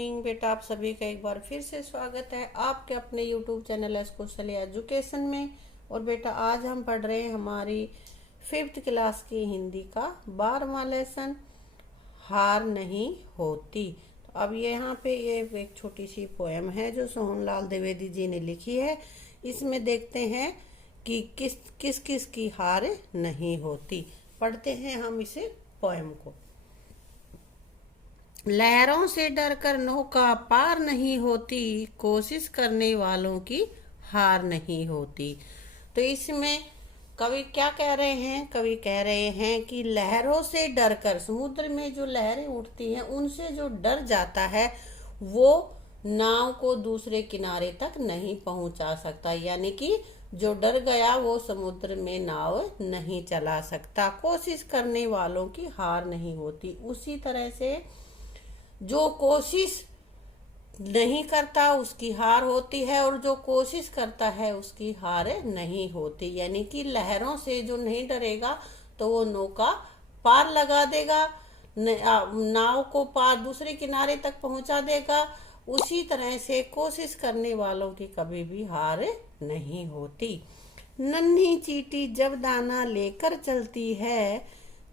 Morning बेटा, आप सभी का एक बार फिर से स्वागत है आपके अपने YouTube channel S Kaushalya education में। और बेटा आज हम पढ़ रहे हैं हमारी 5th क्लास की हिंदी का 12वां लेसन, हार नहीं होती। तो अब यहाँ पे ये एक छोटी सी पोएम है जो सोहनलाल द्विवेदी जी ने लिखी है। इसमें देखते हैं कि किस किस की हार नहीं होती। पढ़ते हैं हम इसे पोएम को। लहरों से डरकर नौका पार नहीं होती, कोशिश करने वालों की हार नहीं होती। तो इसमें कवि क्या कह रहे हैं? कवि कह रहे हैं कि लहरों से डरकर, समुद्र में जो लहरें उठती हैं उनसे जो डर जाता है वो नाव को दूसरे किनारे तक नहीं पहुंचा सकता, यानी कि जो डर गया वो समुद्र में नाव नहीं चला सकता। कोशिश करने वालों की हार नहीं होती। उसी तरह से जो कोशिश नहीं करता उसकी हार होती है और जो कोशिश करता है उसकी हार नहीं होती। यानी कि लहरों से जो नहीं डरेगा तो वो नौका पार लगा देगा, नाव को पार दूसरे किनारे तक पहुंचा देगा। उसी तरह से कोशिश करने वालों की कभी भी हार नहीं होती। नन्ही चींटी जब दाना लेकर चलती है,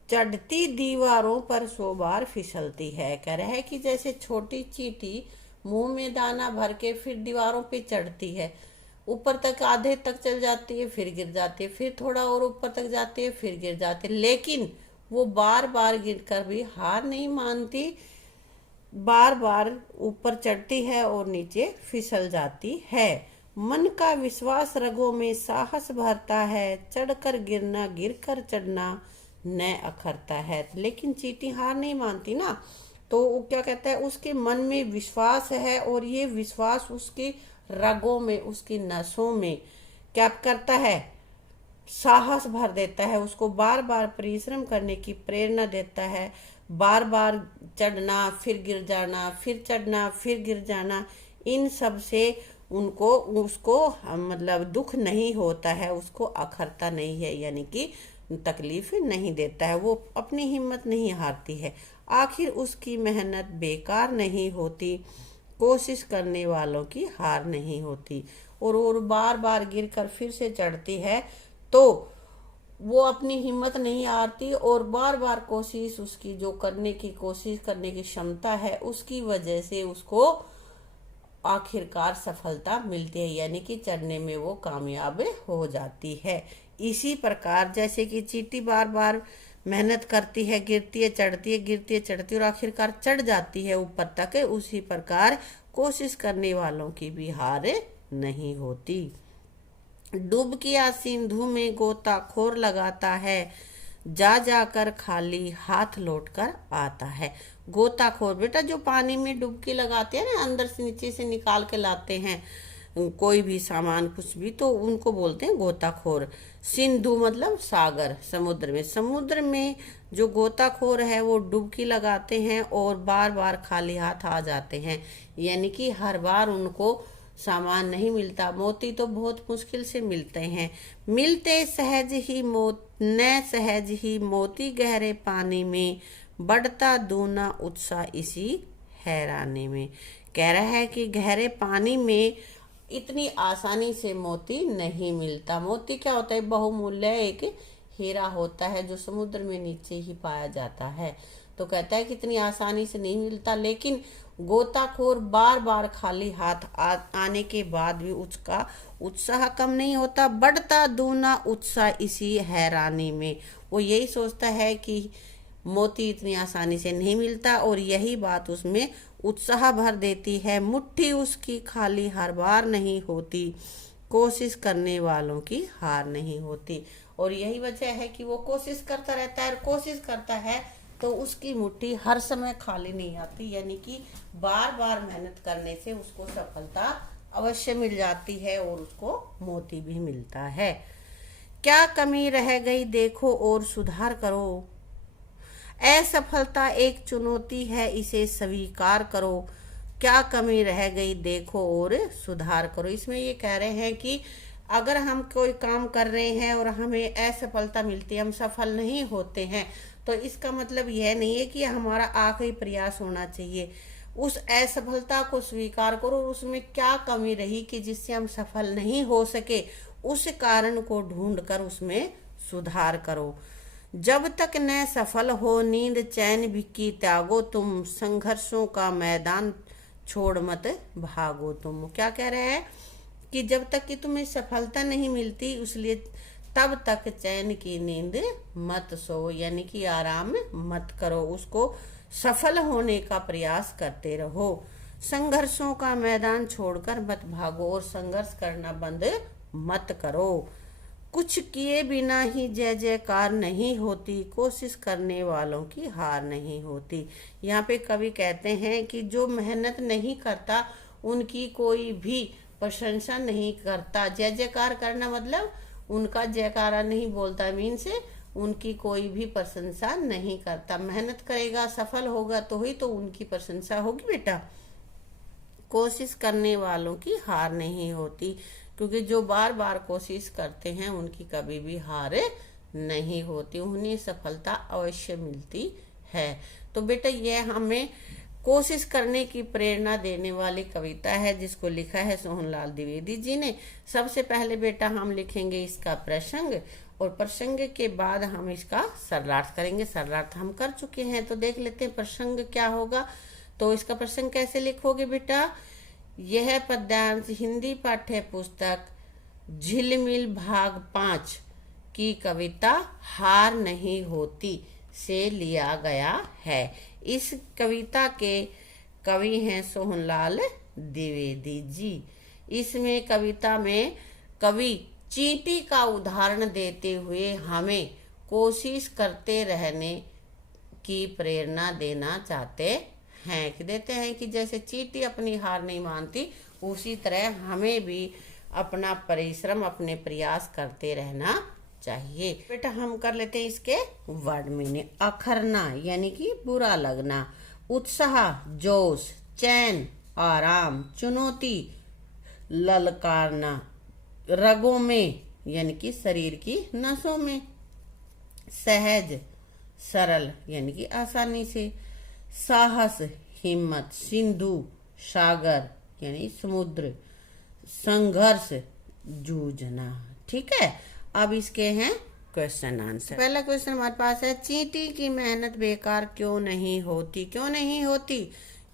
चढ़ती दीवारों पर 100 बार फिसलती है। कह रहा है कि जैसे छोटी चींटी मुंह में दाना भर के फिर दीवारों पे चढ़ती है, ऊपर तक आधे तक चल जाती है, फिर गिर जाती है, फिर थोड़ा और ऊपर तक जाती है, फिर गिर जाती है, लेकिन वो बार बार गिरकर भी हार नहीं मानती। बार बार ऊपर चढ़ती है और नीचे फिसल जाती है। मन का विश्वास रगों में साहस भरता है, चढ़कर गिरना गिरकर चढ़ना न अखरता है। लेकिन चींटी हार नहीं मानती ना, तो वो क्या कहता है, उसके मन में विश्वास है और ये विश्वास उसके रगों में, उसकी नसों में क्या करता है, साहस भर देता है। उसको बार बार परिश्रम करने की प्रेरणा देता है। बार बार चढ़ना, फिर गिर जाना, फिर चढ़ना, फिर गिर जाना, इन सब से उसको मतलब दुख नहीं होता है, उसको अखरता नहीं है, यानी कि तकलीफ नहीं देता है। वो अपनी हिम्मत नहीं हारती है। आखिर उसकी मेहनत बेकार नहीं होती, कोशिश करने वालों की हार नहीं होती। और बार बार गिरकर फिर से चढ़ती है तो वो अपनी हिम्मत नहीं हारती और बार बार कोशिश, उसकी जो करने की कोशिश करने की क्षमता है उसकी वजह से उसको आखिरकार सफलता मिलती है, यानी कि चढ़ने में वो कामयाब हो जाती है। इसी प्रकार जैसे कि चींटी बार बार मेहनत करती है, गिरती है, चढ़ती है, गिरती है, चढ़ती है और आखिरकार चढ़ जाती है ऊपर तक, उसी प्रकार कोशिश करने वालों की भी हार नहीं होती। डुबकिया सिंधु में गोताखोर लगाता है, जा जाकर खाली हाथ लौट कर आता है। गोताखोर बेटा जो पानी में डुबकी लगाते हैं ना, अंदर से नीचे से निकाल के लाते हैं कोई भी सामान कुछ भी, तो उनको बोलते हैं गोताखोर। सिंधु मतलब सागर, समुद्र में जो गोताखोर है वो डुबकी लगाते हैं और बार बार खाली हाथ आ जाते हैं, यानी कि हर बार उनको सामान नहीं मिलता। मोती तो बहुत मुश्किल से मिलते हैं। मिलते सहज ही मोती गहरे पानी में, बढ़ता दूना उत्साह इसी हैरानी में। कह रहा है कि गहरे पानी में इतनी आसानी से मोती नहीं मिलता। मोती क्या होता है? बहुमूल्य एक हीरा होता है जो समुद्र में नीचे ही पाया जाता है। तो कहता है कि इतनी आसानी से नहीं मिलता, लेकिन गोताखोर बार बार खाली हाथ आने के बाद भी उसका उत्साह कम नहीं होता। बढ़ता दूना उत्साह इसी हैरानी में। वो यही सोचता है कि मोती इतनी आसानी से नहीं मिलता और यही बात उसमें उत्साह भर देती है। मुट्ठी उसकी खाली हर बार नहीं होती, कोशिश करने वालों की हार नहीं होती। और यही वजह है कि वो कोशिश करता रहता है और कोशिश करता है तो उसकी मुट्ठी हर समय खाली नहीं आती, यानी कि बार बार मेहनत करने से उसको सफलता अवश्य मिल जाती है और उसको मोती भी मिलता है। क्या कमी रह गई देखो और सुधार करो, असफलता एक चुनौती है इसे स्वीकार करो। क्या कमी रह गई देखो और सुधार करो। इसमें ये कह रहे हैं कि अगर हम कोई काम कर रहे हैं और हमें असफलता मिलती है, हम सफल नहीं होते हैं, तो इसका मतलब यह नहीं है कि हमारा आखिरी प्रयास होना चाहिए। उस असफलता को स्वीकार करो, उसमें क्या कमी रही कि जिससे हम सफल नहीं हो सके, उस कारण को ढूंढकर उसमें सुधार करो। जब तक न सफल हो नींद चैन भी की त्यागो तुम, संघर्षों का मैदान छोड़ मत भागो तुम। क्या कह रहे हैं कि जब तक कि तुम्हें सफलता नहीं मिलती, इसलिए तब तक चैन की नींद मत सो, यानी कि आराम मत करो, उसको सफल होने का प्रयास करते रहो। संघर्षों का मैदान छोड़कर मत भागो, और संघर्ष करना बंद मत करो। कुछ किए बिना ही जय जयकार नहीं होती, कोशिश करने वालों की हार नहीं होती। यहाँ पे कवि कहते हैं कि जो मेहनत नहीं करता उनकी कोई भी प्रशंसा नहीं करता। जय जयकार करना मतलब उनका जयकारा नहीं बोलता, मीन से उनकी कोई भी प्रशंसा नहीं करता। मेहनत करेगा, सफल होगा तो ही तो उनकी प्रशंसा होगी बेटा। कोशिश करने वालों की हार नहीं होती, क्योंकि जो बार बार कोशिश करते हैं उनकी कभी भी हार नहीं होती, उन्हें सफलता अवश्य मिलती है। तो बेटा यह हमें कोशिश करने की प्रेरणा देने वाली कविता है, जिसको लिखा है सोहनलाल द्विवेदी जी ने। सबसे पहले बेटा हम लिखेंगे इसका प्रसंग, और प्रसंग के बाद हम इसका सरलार्थ करेंगे। सरलार्थ हम कर चुके हैं, तो देख लेते हैं प्रसंग क्या होगा। तो इसका प्रसंग कैसे लिखोगे बेटा? यह पद्यांश हिंदी पाठ्य पुस्तक झिलमिल भाग 5 की कविता हार नहीं होती से लिया गया है। इस कविता के कवि हैं सोहनलाल द्विवेदी जी। इसमें कविता में कवि चींटी का उदाहरण देते हुए हमें कोशिश करते रहने की प्रेरणा देना चाहते हैं, कि देते हैं कि जैसे चींटी अपनी हार नहीं मानती, उसी तरह हमें भी अपना परिश्रम, अपने प्रयास करते रहना चाहिए। बेटा हम कर लेते हैं इसके वर्ड मीनिंग। अखरना यानी कि बुरा लगना, उत्साह जोश, चैन आराम, चुनौती ललकारना, रगों में यानी कि शरीर की नसों में, सहज सरल यानी कि आसानी से, साहस हिम्मत, सिंधु सागर यानी समुद्र, संघर्ष जूझना। ठीक है, अब इसके हैं क्वेश्चन आंसर। पहला क्वेश्चन हमारे पास है, चींटी की मेहनत बेकार क्यों नहीं होती? क्यों नहीं होती?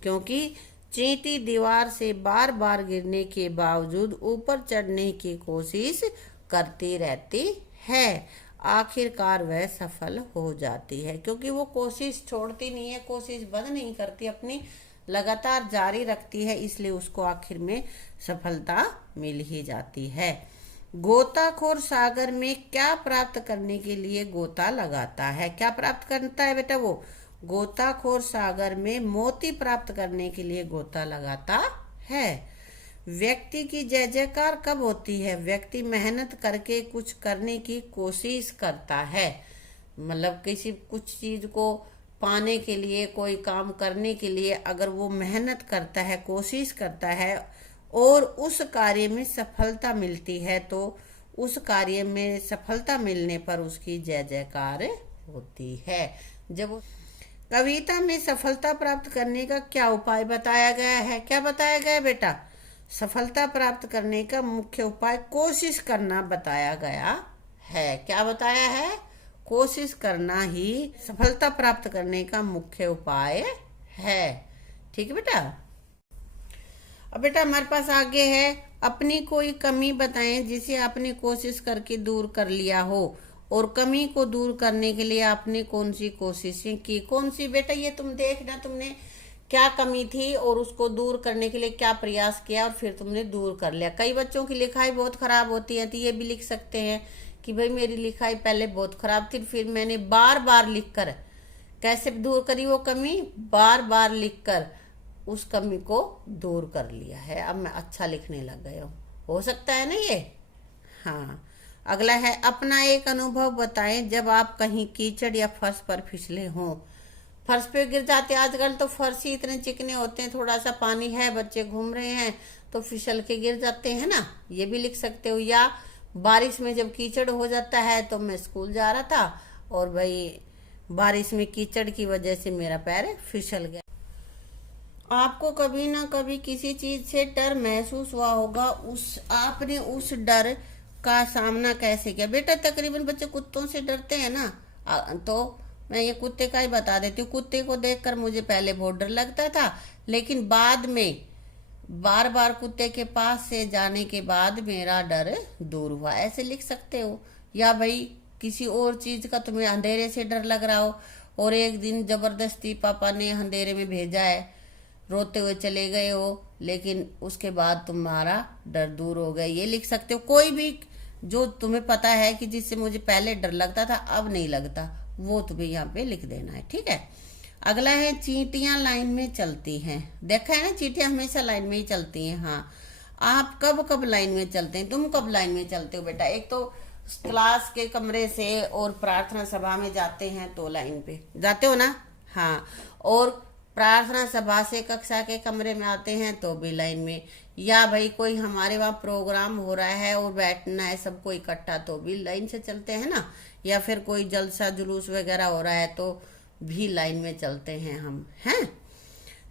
क्योंकि चींटी दीवार से बार बार गिरने के बावजूद ऊपर चढ़ने की कोशिश करती रहती है, आखिरकार वह सफल हो जाती है। क्योंकि वो कोशिश छोड़ती नहीं है, कोशिश बंद नहीं करती, अपनी लगातार जारी रखती है, इसलिए उसको आखिर में सफलता मिल ही जाती है। गोताखोर सागर में क्या प्राप्त करने के लिए गोता लगाता है? क्या प्राप्त करता है बेटा? वो गोताखोर सागर में मोती प्राप्त करने के लिए गोता लगाता है। व्यक्ति की जय जयकार कब होती है? व्यक्ति मेहनत करके कुछ करने की कोशिश करता है, मतलब किसी कुछ चीज को पाने के लिए, कोई काम करने के लिए अगर वो मेहनत करता है, कोशिश करता है और उस कार्य में सफलता मिलती है, तो उस कार्य में सफलता मिलने पर उसकी जय जयकार होती है। जब कविता में सफलता प्राप्त करने का क्या उपाय बताया गया है? क्या बताया गया है बेटा? सफलता प्राप्त करने का मुख्य उपाय कोशिश करना बताया गया है। क्या बताया है? कोशिश करना ही सफलता प्राप्त करने का मुख्य उपाय है। ठीक है बेटा। अब बेटा हमारे पास आगे है, अपनी कोई कमी बताएं जिसे आपने कोशिश करके दूर कर लिया हो, और कमी को दूर करने के लिए आपने कौन सी कोशिशें की? कौन सी बेटा? ये तुम देखना, तुमने क्या कमी थी और उसको दूर करने के लिए क्या प्रयास किया और फिर तुमने दूर कर लिया। कई बच्चों की लिखाई बहुत खराब होती है, तो ये भी लिख सकते हैं कि भाई मेरी लिखाई पहले बहुत खराब थी, फिर मैंने बार बार लिखकर कैसे दूर करी वो कमी? बार बार लिखकर उस कमी को दूर कर लिया है, अब मैं अच्छा लिखने लग गया हूँ। हो सकता है ना ये? हाँ। अगला है, अपना एक अनुभव बताएं जब आप कहीं कीचड़ या फर्श पर फिसले हों। फर्श पे गिर जाते, आजकल तो फर्श ही इतने चिकने होते हैं, थोड़ा सा पानी है, बच्चे घूम रहे हैं तो फिसल के गिर जाते हैं ना, ये भी लिख सकते हो। या बारिश में जब कीचड़ हो जाता है, तो मैं स्कूल जा रहा था और भाई बारिश में कीचड़ की वजह से मेरा पैर फिसल गया। आपको कभी ना कभी किसी चीज से डर महसूस हुआ होगा, उस आपने उस डर का सामना कैसे किया? बेटा तकरीबन बच्चे कुत्तों से डरते हैं ना। तो मैं ये कुत्ते का ही बता देती हूँ। कुत्ते को देखकर मुझे पहले बहुत डर लगता था, लेकिन बाद में बार बार कुत्ते के पास से जाने के बाद मेरा डर दूर हुआ। ऐसे लिख सकते हो। या भाई किसी और चीज का तुम्हें अंधेरे से डर लग रहा हो और एक दिन जबरदस्ती पापा ने अंधेरे में भेजा है, रोते हुए चले गए हो, लेकिन उसके बाद तुम्हारा डर दूर हो गया। ये लिख सकते हो। कोई भी जो तुम्हें पता है कि जिससे मुझे पहले डर लगता था अब नहीं लगता, वो तुम्हें यहाँ पे लिख देना है। ठीक है। अगला है चींटियां लाइन में चलती हैं। देखा है ना, चींटियां हमेशा लाइन में ही चलती हैं। हाँ, आप कब कब लाइन में चलते हैं? तुम कब लाइन में चलते हो बेटा? एक तो क्लास के कमरे से और प्रार्थना सभा में जाते हैं तो लाइन पे जाते हो ना। हाँ, और प्रार्थना सभा से कक्षा के कमरे में आते हैं तो भी लाइन में। या भाई कोई हमारे वहाँ प्रोग्राम हो रहा है और बैठना है सबको इकट्ठा तो भी लाइन से चलते हैं ना। या फिर कोई जलसा जुलूस वगैरह हो रहा है तो भी लाइन में चलते हैं हम, हैं।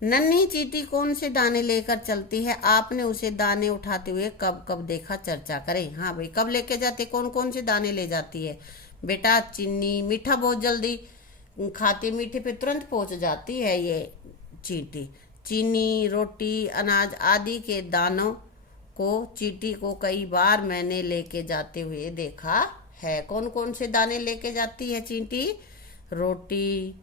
नन्ही चींटी कौन से दाने लेकर चलती है? आपने उसे दाने उठाते हुए कब कब देखा? चर्चा करें। हाँ भाई, कब लेके जाती है? कौन कौन से दाने ले जाती है? बेटा चीनी, मीठा बहुत जल्दी खाती, मीठे पे तुरंत पहुंच जाती है ये चींटी। चीनी, रोटी, अनाज आदि के दानों को चींटी को कई बार मैंने लेके जाते हुए देखा है। कौन कौन से दाने लेके जाती है चींटी? रोटी,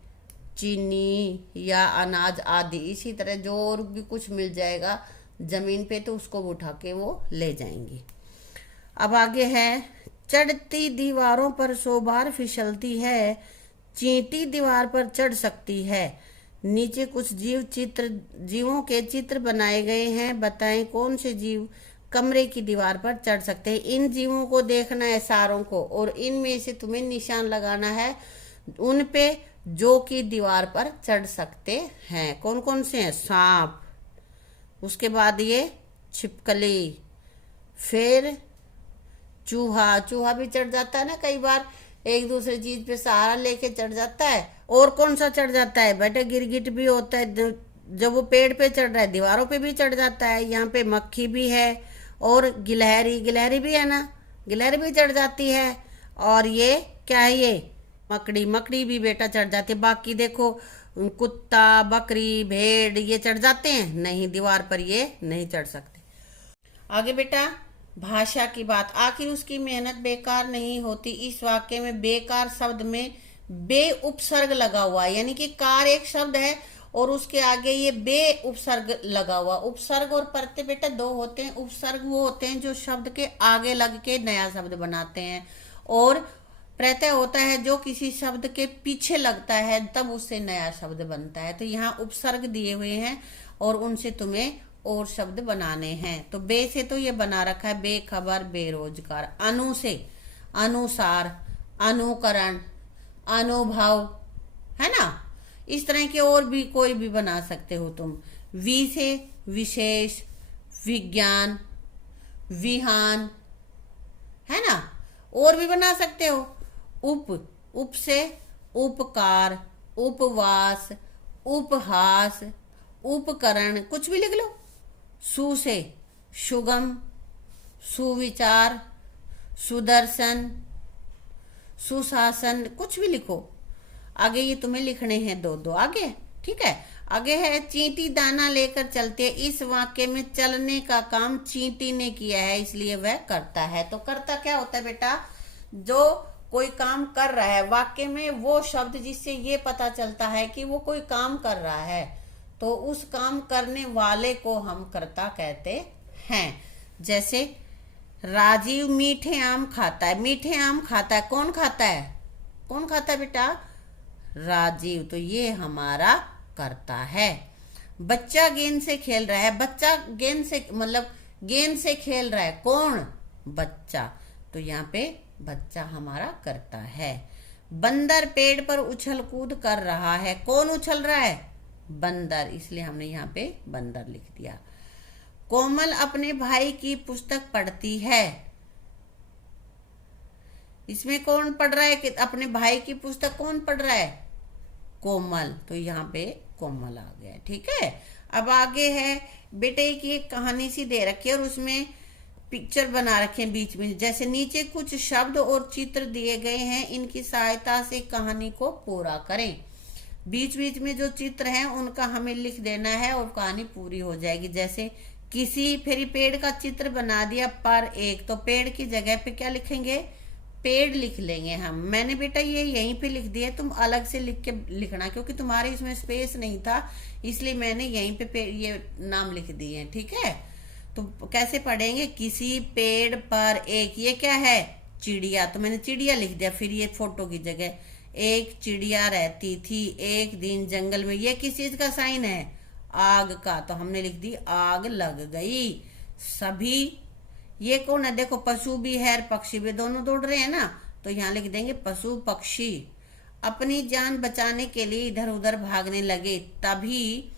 चीनी या अनाज आदि। इसी तरह जो और भी कुछ मिल जाएगा जमीन पे तो उसको उठा के वो ले जाएंगी। अब आगे है, चढ़ती दीवारों पर 100 बार फिसलती है, चींटी दीवार पर चढ़ सकती है। नीचे कुछ जीवों के चित्र बनाए गए हैं, बताएं कौन से जीव कमरे की दीवार पर चढ़ सकते हैं। इन जीवों को देखना है सारों को, और इनमें से तुम्हें निशान लगाना है उन पे जो कि दीवार पर चढ़ सकते हैं। कौन कौन से हैं? सांप, उसके बाद ये छिपकली, फिर चूहा। चूहा भी चढ़ जाता है ना कई बार, एक दूसरे चीज पे सहारा लेके चढ़ जाता है। और कौन सा चढ़ जाता है बेटा? गिरगिट भी होता है, जब वो पेड़ पे चढ़ रहा है दीवारों पे भी चढ़ जाता है। यहाँ पे मक्खी भी है और गिलहरी, गिलहरी भी है ना, गिलहरी भी चढ़ जाती है। और ये क्या है? ये मकड़ी, मकड़ी भी बेटा चढ़ जाती है। बाकी देखो कुत्ता, बकरी, भेड़ ये चढ़ जाते हैं नहीं, दीवार पर ये नहीं चढ़ सकते। आगे बेटा भाषा की बात, आखिर उसकी मेहनत बेकार नहीं होती। इस वाक्य में बेकार शब्द में बे उपसर्ग लगा हुआ है, यानी कि कार एक शब्द है और उसके आगे ये बे उपसर्ग लगा हुआ। उपसर्ग और प्रत्यय बेटा दो होते हैं। उपसर्ग वो होते हैं जो शब्द के आगे लग के नया शब्द बनाते हैं, और प्रत्यय होता है जो किसी शब्द के पीछे लगता है तब उससे नया शब्द बनता है। तो यहाँ उपसर्ग दिए हुए हैं और उनसे तुम्हें और शब्द बनाने हैं। तो बे से तो ये बना रखा है, बेखबर, बेरोजगार। अनु से अनुसार, अनुकरण, अनुभव, है ना। इस तरह के और भी कोई भी बना सकते हो तुम। वी से विशेष, विज्ञान, विहान, है ना। और भी बना सकते हो। उप से उपकार, उपवास, उपहास, उपकरण, कुछ भी लिख लो। सु से सुगम, सुविचार, सुदर्शन, सुशासन, कुछ भी लिखो। आगे ये तुम्हें लिखने हैं दो दो आगे, ठीक है। आगे है चींटी दाना लेकर चलते। इस वाक्य में चलने का काम चींटी ने किया है, इसलिए वह करता है। तो करता क्या होता है बेटा? जो कोई काम कर रहा है, वाक्य में वो शब्द जिससे ये पता चलता है कि वो कोई काम कर रहा है, तो उस काम करने वाले को हम कर्ता कहते हैं। जैसे राजीव मीठे आम खाता है। मीठे आम खाता है, कौन खाता है? कौन खाता है बेटा? राजीव। तो ये हमारा कर्ता है। बच्चा गेंद से खेल रहा है। बच्चा गेंद से मतलब गेंद से खेल रहा है, कौन? बच्चा। तो यहाँ पे बच्चा हमारा कर्ता है। बंदर पेड़ पर उछल कूद कर रहा है, कौन उछल रहा है? बंदर, इसलिए हमने यहाँ पे बंदर लिख दिया। कोमल अपने भाई की पुस्तक पढ़ती है। इसमें कौन पढ़ रहा है कि अपने भाई की पुस्तक कौन पढ़ रहा है? कोमल, तो यहाँ पे कोमल आ गया। ठीक है, अब आगे है बेटे की एक कहानी सी दे रखी है और उसमें पिक्चर बना रखे हैं बीच में। जैसे नीचे कुछ शब्द और चित्र दिए गए हैं, इनकी सहायता से कहानी को पूरा करें। बीच बीच में जो चित्र हैं उनका हमें लिख देना है और कहानी पूरी हो जाएगी। जैसे किसी फिर पेड़ का चित्र बना दिया पर एक, तो पेड़ की जगह पे क्या लिखेंगे, पेड़ लिख लेंगे हम। मैंने बेटा ये यहीं पे लिख दिया, तुम अलग से लिख के लिखना, क्योंकि तुम्हारे इसमें स्पेस नहीं था, इसलिए मैंने यहीं पे ये नाम लिख दिए। ठीक है, तो कैसे पढ़ेंगे, किसी पेड़ पर एक, ये क्या है, चिड़िया, तो मैंने चिड़िया लिख दिया। फिर ये फोटो की जगह एक चिड़िया रहती थी एक दिन जंगल में, ये किस चीज का साइन है, आग का, तो हमने लिख दी आग लग गई। सभी, ये कौन है, देखो पशु भी है पक्षी भी, दोनों दौड़ रहे हैं ना, तो यहाँ लिख देंगे पशु पक्षी अपनी जान बचाने के लिए इधर उधर भागने लगे। तभी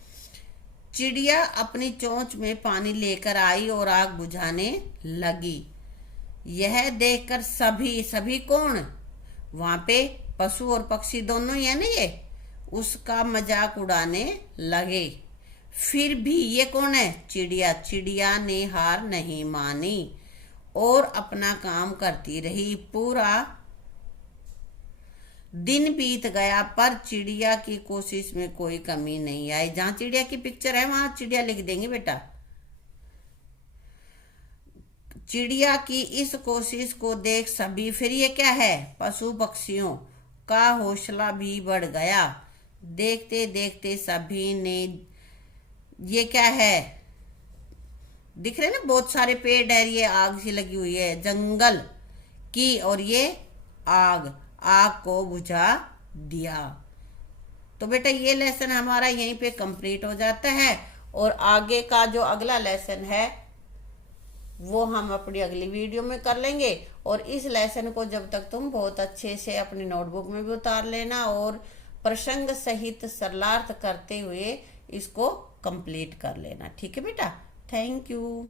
चिड़िया अपनी चोंच में पानी लेकर आई और आग बुझाने लगी। यह देखकर सभी, सभी कौन, वहां पे पशु और पक्षी दोनों ही है ना, ये उसका मजाक उड़ाने लगे। फिर भी ये कौन है, चिड़िया, चिड़िया ने हार नहीं मानी और अपना काम करती रही। पूरा दिन बीत गया पर चिड़िया की कोशिश में कोई कमी नहीं आई। जहां चिड़िया की पिक्चर है वहां चिड़िया लिख देंगे बेटा। चिड़िया की इस कोशिश को देख सभी, फिर ये क्या है, पशु पक्षियों का हौसला भी बढ़ गया। देखते देखते सभी ने, ये क्या है, दिख रहे ना बहुत सारे पेड़ है, ये आग सी लगी हुई है जंगल की, और ये आग, आग को बुझा दिया। तो बेटा ये लेसन हमारा यहीं पे कंप्लीट हो जाता है, और आगे का जो अगला लेसन है वो हम अपनी अगली वीडियो में कर लेंगे। और इस लेसन को जब तक तुम बहुत अच्छे से अपनी नोटबुक में भी उतार लेना और प्रसंग सहित सरलार्थ करते हुए इसको कंप्लीट कर लेना। ठीक है बेटा, थैंक यू।